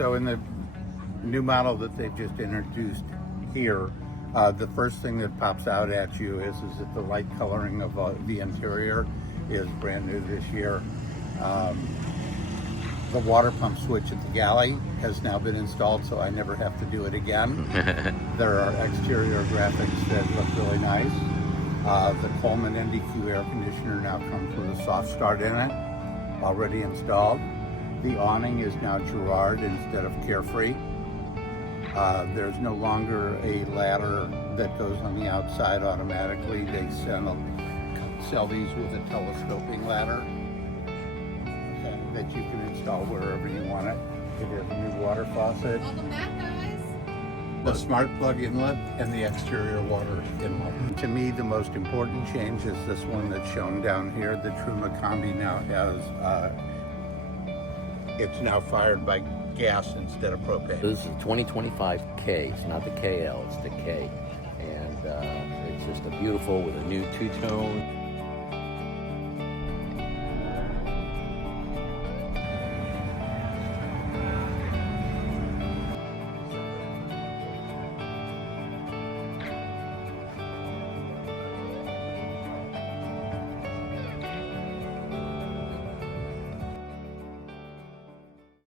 So in the new model that they've just introduced here, the first thing that pops out at you is that the light coloring of the interior is brand new this year. The water pump switch at the galley has now been installed, so I never have to do it again. There are exterior graphics that look really nice. The Coleman NDQ air conditioner now comes with a soft start in it, already installed. The awning is now Girard instead of Carefree. There's no longer a ladder that goes on the outside automatically. They sell these with a telescoping ladder that you can install wherever you want it. It has a new water faucet, the smart plug inlet, and the exterior water inlet. To me, the most important change is this one that's shown down here. The Truma Combi now has, it's now fired by gas instead of propane. This is a 2025 K. It's not the KL, it's the K. And it's just a beautiful with a new two-tone